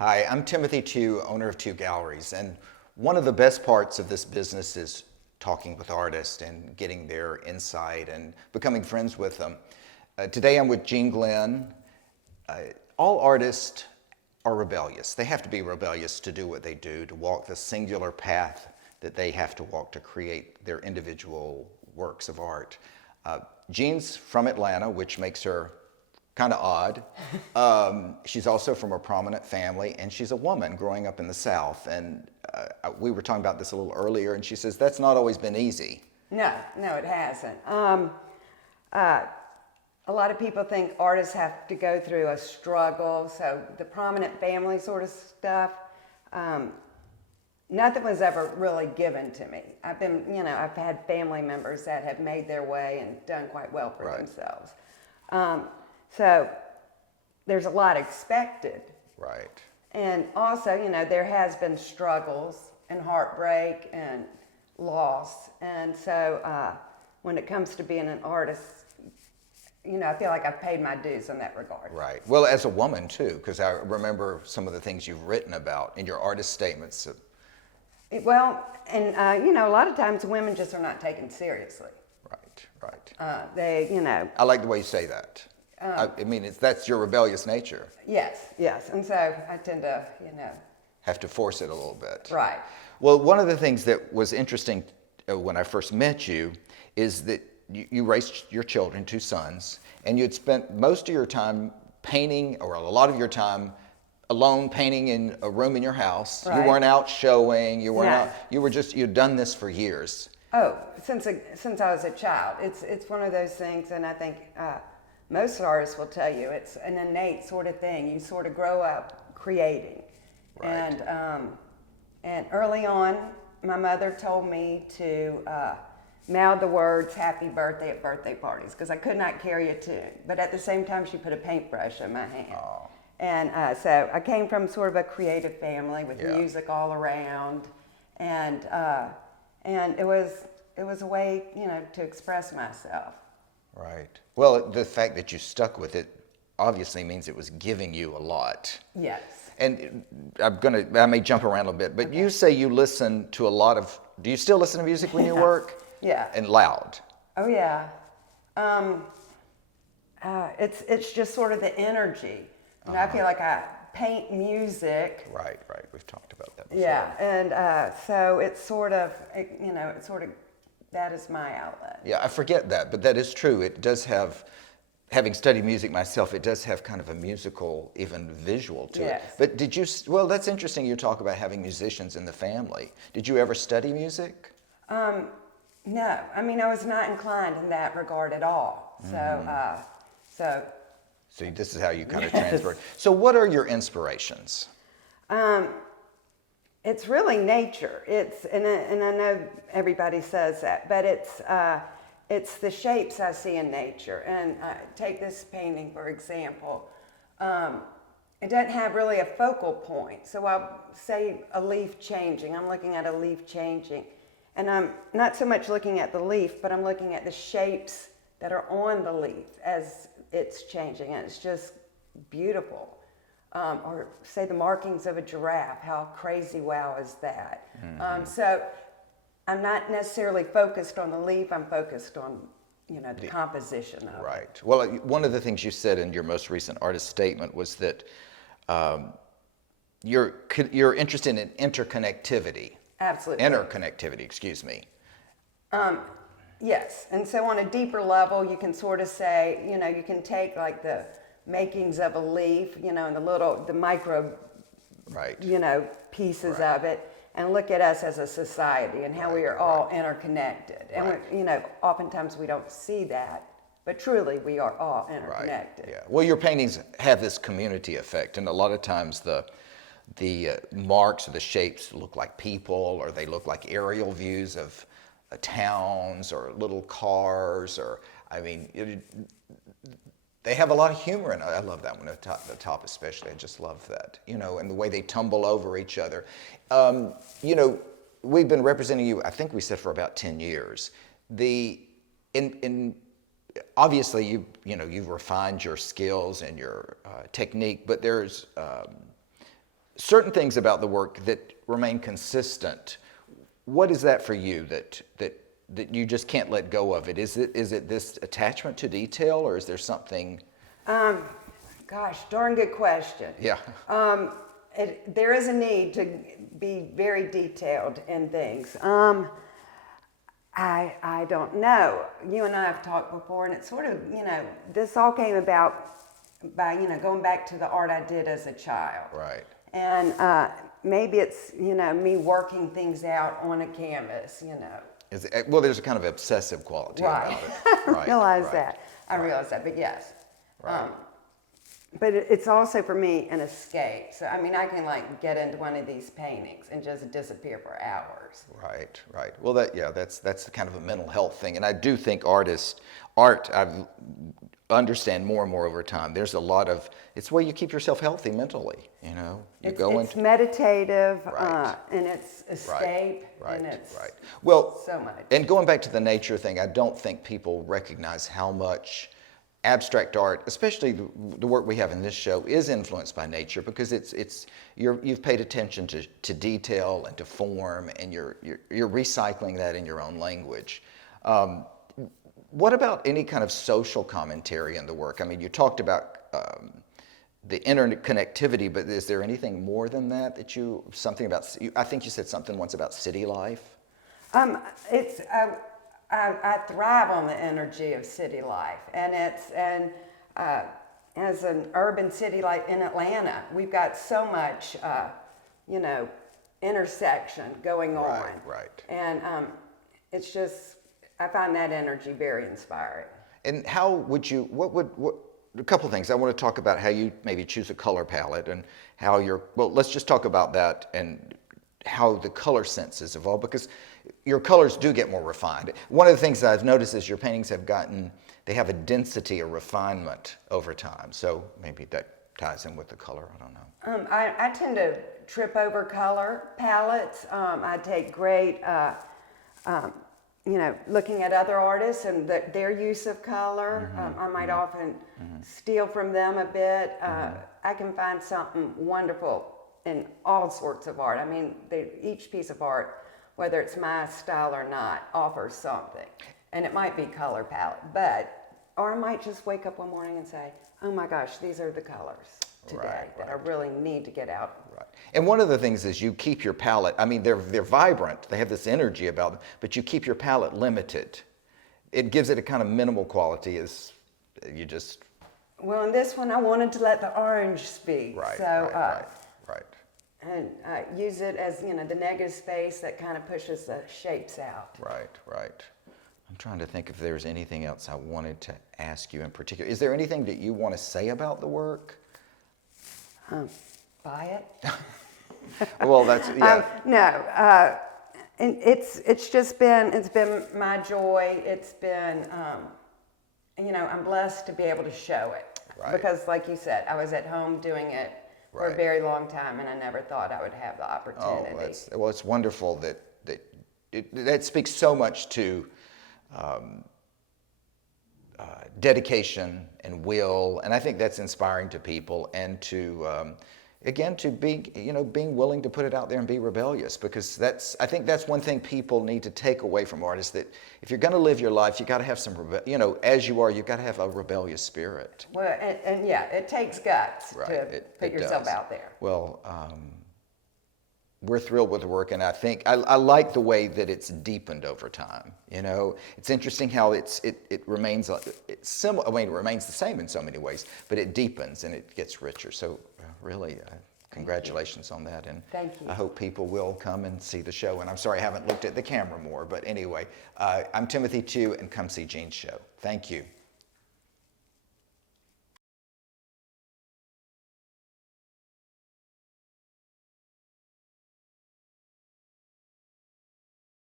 Hi, I'm Timothy Tew, owner of TEW Galleries, and one of the best parts of this business is talking with artists and getting their insight and becoming friends with them. Today I'm with Jean Glenn. All artists are rebellious. They have to be rebellious to do what they do, to walk the singular path that they have to walk to create their individual works of art. Jean's from Atlanta, which makes her kind of odd. She's also from a prominent family, and she's a woman growing up in the South. And we were talking about this a little earlier, and she says that's not always been easy. No, it hasn't. A lot of people think artists have to go through a struggle, so the prominent family sort of stuff, nothing was ever really given to me. I've had family members that have made their way and done quite well for themselves. So there's a lot expected. Right. And also, there has been struggles and heartbreak and loss. And so when it comes to being an artist, I feel like I've paid my dues in that regard. Right. Well, as a woman too, because I remember some of the things you've written about in your artist statements. A lot of times women just are not taken seriously. Right. I like the way you say that. That's your rebellious nature. Yes. And so I tend to, have to force it a little bit. Right. Well, one of the things that was interesting when I first met you is that you raised your children, 2 sons, and you had spent most of your time painting, or a lot of your time alone painting in a room in your house. Right. You weren't out showing, you weren't out, you'd done this for years. Oh, since I was a child. It's one of those things, and I think most artists will tell you it's an innate sort of thing. You sort of grow up creating. Right. And early on, my mother told me to mouth the words "Happy Birthday" at birthday parties because I could not carry a tune. But at the same time, she put a paintbrush in my hand. Oh. And so I came from sort of a creative family with music all around, and it was a way, to express myself. Right. Well, the fact that you stuck with it obviously means it was giving you a lot. Yes. And I may jump around a bit, but okay. You say you listen to a lot of, do you still listen to music when you work? Yeah. And loud? Oh, yeah. It's just sort of the energy. I feel like I paint music. Right. We've talked about that before. Yeah, and so it's sort of, that is my outlet. Yeah, I forget that, but that is true. It does have, having studied music myself, it does have kind of a musical, even visual to it. But that's interesting you talk about having musicians in the family. Did you ever study music? No, I was not inclined in that regard at all. So this is how you kind of transferred. So what are your inspirations? It's really nature. And I know everybody says that, but it's the shapes I see in nature. And take this painting, for example. It doesn't have really a focal point. So I'll say a leaf changing. I'm looking at a leaf changing. And I'm not so much looking at the leaf, but I'm looking at the shapes that are on the leaf as it's changing. And it's just beautiful. Or say the markings of a giraffe. How crazy wow is that? Mm-hmm. So I'm not necessarily focused on the leaf. I'm focused on, the composition of it. Right. Well, one of the things you said in your most recent artist statement was that you're interested in interconnectivity. Absolutely. Interconnectivity, excuse me. Yes. And so on a deeper level, you can sort of say, you can take like the makings of a leaf, and the micro, pieces of it, and look at us as a society and how we are all interconnected. And oftentimes we don't see that, but truly we are all interconnected. Right. Yeah. Well, your paintings have this community effect, and a lot of times the marks or the shapes look like people, or they look like aerial views of towns or little cars, or they have a lot of humor in it. I love that one, the top especially. I just love that, and the way they tumble over each other. We've been representing you, I think we said, for about 10 years. Obviously, you've refined your skills and your technique, but there's certain things about the work that remain consistent. What is that for you that you just can't let go of it? Is it this attachment to detail, or is there something? Gosh, darn good question. Yeah. There is a need to be very detailed in things. I don't know. You and I have talked before, and it's sort of, this all came about by, going back to the art I did as a child. Right. And maybe it's, me working things out on a canvas, Well, there's a kind of obsessive quality Right. about it. Right. I realize right, that. I right. realize that, but yes. Right. But it's also for me an escape. So, I mean, I can get into one of these paintings and just disappear for hours. Right, right. Well, that's kind of a mental health thing. And I do think art, I've understand more and more over time. There's a lot of, it's where you keep yourself healthy mentally, It's meditative, Right. and it's escape, Right, and it's right. Well, so much. and going back to the nature thing, I don't think people recognize how much abstract art, especially the work we have in this show, is influenced by nature, because you've paid attention to detail and to form, and you're recycling that in your own language. What about any kind of social commentary in the work? I mean, you talked about the interconnectivity, but is there anything more than that something about, I think you said something once about city life? I thrive on the energy of city life, and as an urban city like in Atlanta, we've got so much, intersection going on. Right. And it's just, I find that energy very inspiring. And how would you, a couple of things. I want to talk about how you maybe choose a color palette and how let's just talk about that and how the color senses evolve, because your colors do get more refined. One of the things that I've noticed is your paintings they have a density, a refinement over time. So maybe that ties in with the color, I don't know. I tend to trip over color palettes. I take great, looking at other artists and their use of color. I might often steal from them a bit. I can find something wonderful in all sorts of art. I mean, each piece of art, whether it's my style or not, offers something. And it might be color palette, or I might just wake up one morning and say, oh my gosh, these are the colors today that I really need to get out. Right. And one of the things is you keep your palette, I mean, they're vibrant, they have this energy about them, but you keep your palette limited. It gives it a kind of minimal quality as you just... Well, in this one, I wanted to let the orange speak. Right, so, right. And use it as, the negative space that kind of pushes the shapes out. Right. I'm trying to think if there's anything else I wanted to ask you in particular. Is there anything that you want to say about the work? Buy it? Well, that's, yeah. No, and it's been my joy. It's been, I'm blessed to be able to show it. Right. Because like you said, I was at home doing it for a very long time, and I never thought I would have the opportunity. Oh, it's wonderful that speaks so much to dedication and will, and I think that's inspiring to people, and to again, to being willing to put it out there and be rebellious, because I think that's one thing people need to take away from artists, that if you're going to live your life, you got to have some, as you are, you've got to have a rebellious spirit. Well, and yeah, it takes guts to put yourself does. out there. Well, we're thrilled with the work, and I think I like the way that it's deepened over time. It's interesting how it remains similar. I mean, it remains the same in so many ways, but it deepens and it gets richer. So really, congratulations on that, and thank you. I hope people will come and see the show. And I'm sorry I haven't looked at the camera more, but anyway, I'm Timothy Tew, and come see Jean's show. Thank you.